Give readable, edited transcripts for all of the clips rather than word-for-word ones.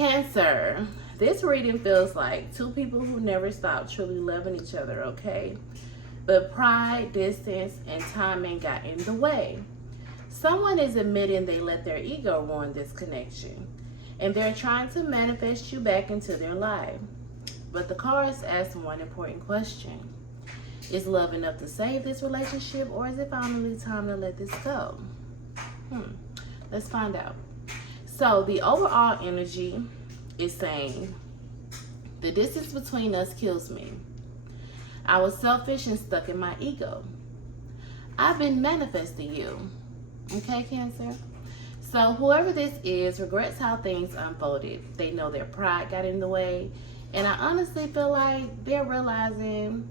Cancer, this reading feels like two people who never stop truly loving each other, okay? But pride, distance, and timing got in the way. Someone is admitting they let their ego ruin this connection, and they're trying to manifest you back into their life. But the cards ask one important question. Is love enough to save this relationship, or is it finally time to let this go? Let's find out. So the overall energy is saying, the distance between us kills me. I was selfish and stuck in my ego. I've been manifesting you. Okay, Cancer? So whoever this is regrets how things unfolded. They know their pride got in the way. And I honestly feel like they're realizing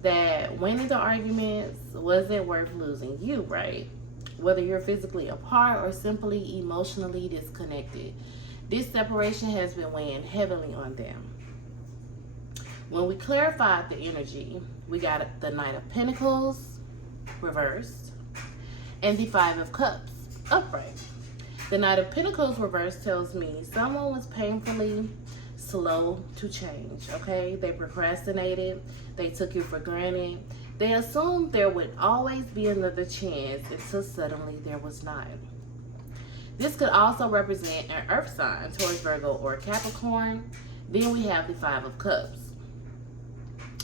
that winning the arguments wasn't worth losing you, right? Whether you're physically apart or simply emotionally disconnected, this separation has been weighing heavily on them. When we clarified the energy, we got the Knight of Pentacles reversed and the Five of Cups upright. The Knight of Pentacles reversed tells me someone was painfully slow to change, okay? They procrastinated, they took you for granted, they assumed there would always be another chance until suddenly there was not. This could also represent an earth sign, Taurus, Virgo, or Capricorn. Then we have the Five of Cups.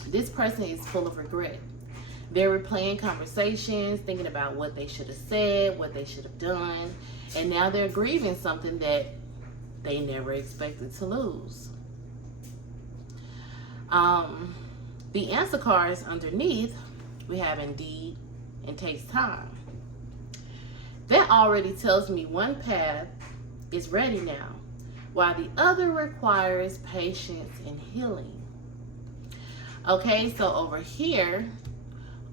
This person is full of regret. They're replaying conversations, thinking about what they should have said, what they should have done, and now they're grieving something that they never expected to lose. The answer cards underneath, we have indeed and takes time. That already tells me one path is ready now, while the other requires patience and healing. Okay, so over here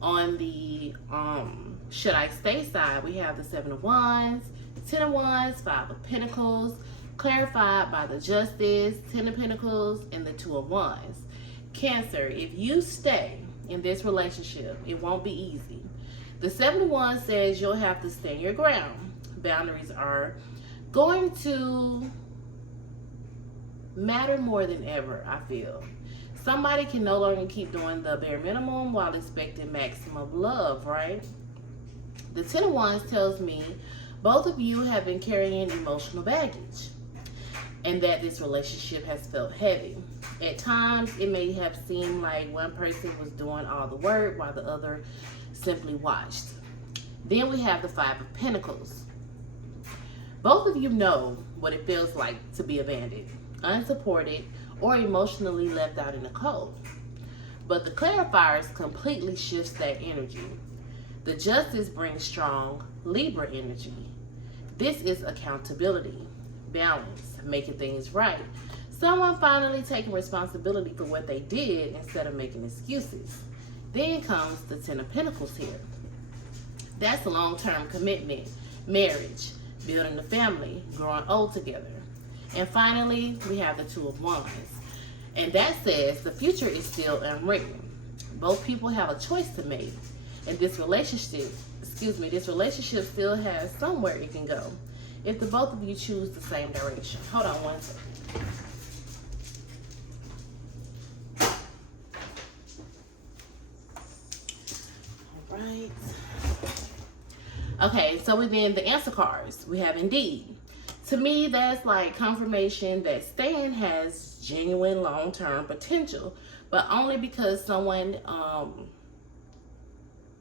on the should I stay side, we have the Seven of Wands, Ten of Wands, Five of Pentacles, clarified by the Justice, Ten of Pentacles, and the Two of Wands. Cancer, if you stay in this relationship, it won't be easy. The Seven of Wands says you'll have to stand your ground. Boundaries are going to matter more than ever, I feel. Somebody can no longer keep doing the bare minimum while expecting maximum love, right? The Ten of Wands tells me both of you have been carrying emotional baggage and that this relationship has felt heavy. At times, it may have seemed like one person was doing all the work while the other simply watched. Then we have the Five of Pentacles. Both of you know what it feels like to be abandoned, unsupported, or emotionally left out in the cold. But the clarifiers completely shifts that energy. The Justice brings strong Libra energy. This is accountability, balance, making things right. Someone finally taking responsibility for what they did instead of making excuses. Then comes the Ten of Pentacles here. That's a long-term commitment, marriage, building a family, growing old together. And finally, we have the Two of Wands. And that says the future is still unwritten. Both people have a choice to make. And this relationship still has somewhere it can go if the both of you choose the same direction. Hold on one second. All right. Okay, so within the answer cards, we have indeed. To me, that's like confirmation that staying has genuine long-term potential, but only because someone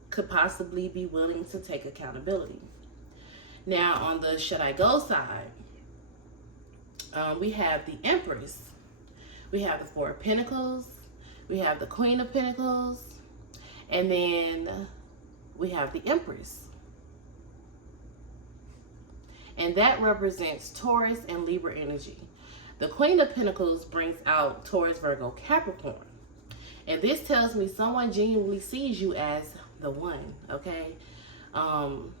could possibly be willing to take accountability. Now, on the should I go side, we have the Empress, we have the Four of Pentacles, we have the Queen of Pentacles, and then we have the Empress. And that represents Taurus and Libra energy. The Queen of Pentacles brings out Taurus, Virgo, Capricorn. And this tells me someone genuinely sees you as the one, okay? And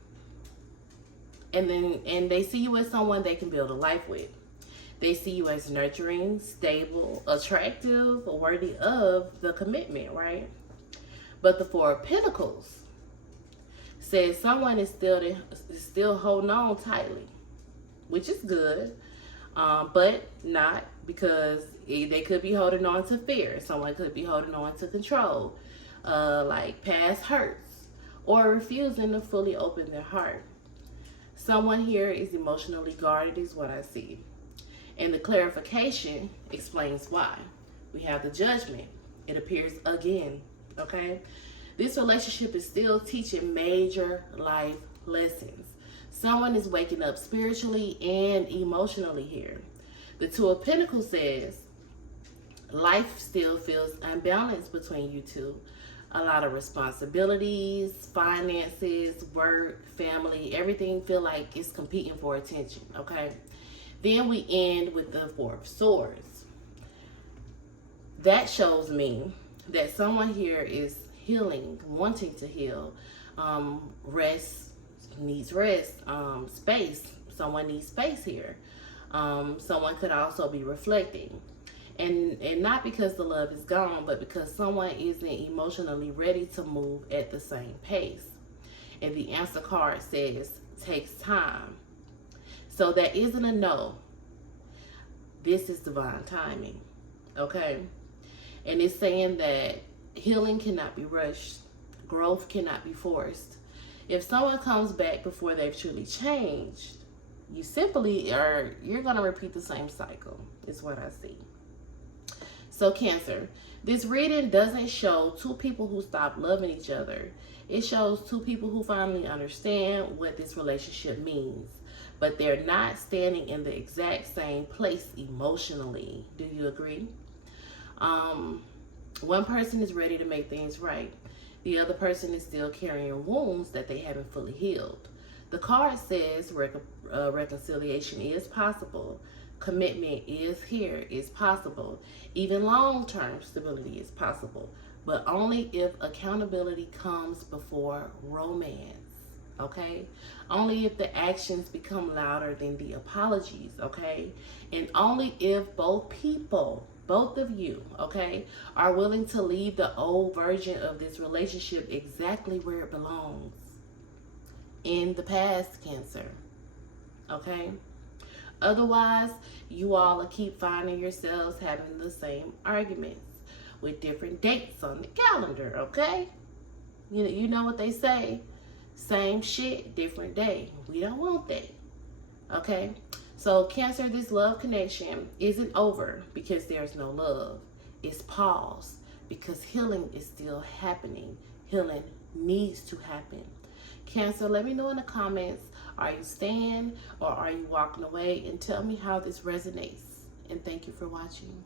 they see you as someone they can build a life with. They see you as nurturing, stable, attractive, worthy of the commitment, right? But the Four of Pentacles says someone is still holding on tightly, which is good. But not, because they could be holding on to fear. Someone could be holding on to control, like past hurts, or refusing to fully open their heart. Someone here is emotionally guarded, is what I see. And the clarification explains why. We have the Judgment. It appears again, okay? This relationship is still teaching major life lessons. Someone is waking up spiritually and emotionally here. The Two of Pentacles says life still feels unbalanced between you two. A lot of responsibilities, finances, work, family, everything feel like it's competing for attention, okay? Then we end with the Four of Swords. That shows me that someone here is healing, wanting to heal, needs rest, space. Someone needs space here. Someone could also be reflecting. And not because the love is gone, but because someone isn't emotionally ready to move at the same pace. And the answer card says, takes time. So that isn't a no. This is divine timing, okay? And it's saying that healing cannot be rushed. Growth cannot be forced. If someone comes back before they've truly changed, you're going to repeat the same cycle, is what I see. So Cancer, this reading doesn't show two people who stop loving each other. It shows two people who finally understand what this relationship means, but they're not standing in the exact same place emotionally. Do you agree? One person is ready to make things right. The other person is still carrying wounds that they haven't fully healed. The card says reconciliation is possible. Commitment is here, is possible. Even long-term stability is possible, but only if accountability comes before romance, okay? Only if the actions become louder than the apologies, okay? And only if both people, both of you, okay, are willing to leave the old version of this relationship exactly where it belongs. In the past, Cancer, okay? Otherwise, you all will keep finding yourselves having the same arguments with different dates on the calendar, okay? You know what they say, same shit, different day. We don't want that, okay? So Cancer, this love connection isn't over because there's no love. It's paused because healing is still happening. Healing needs to happen. Cancer, let me know in the comments, are you staying or are you walking away? And tell me how this resonates. And thank you for watching.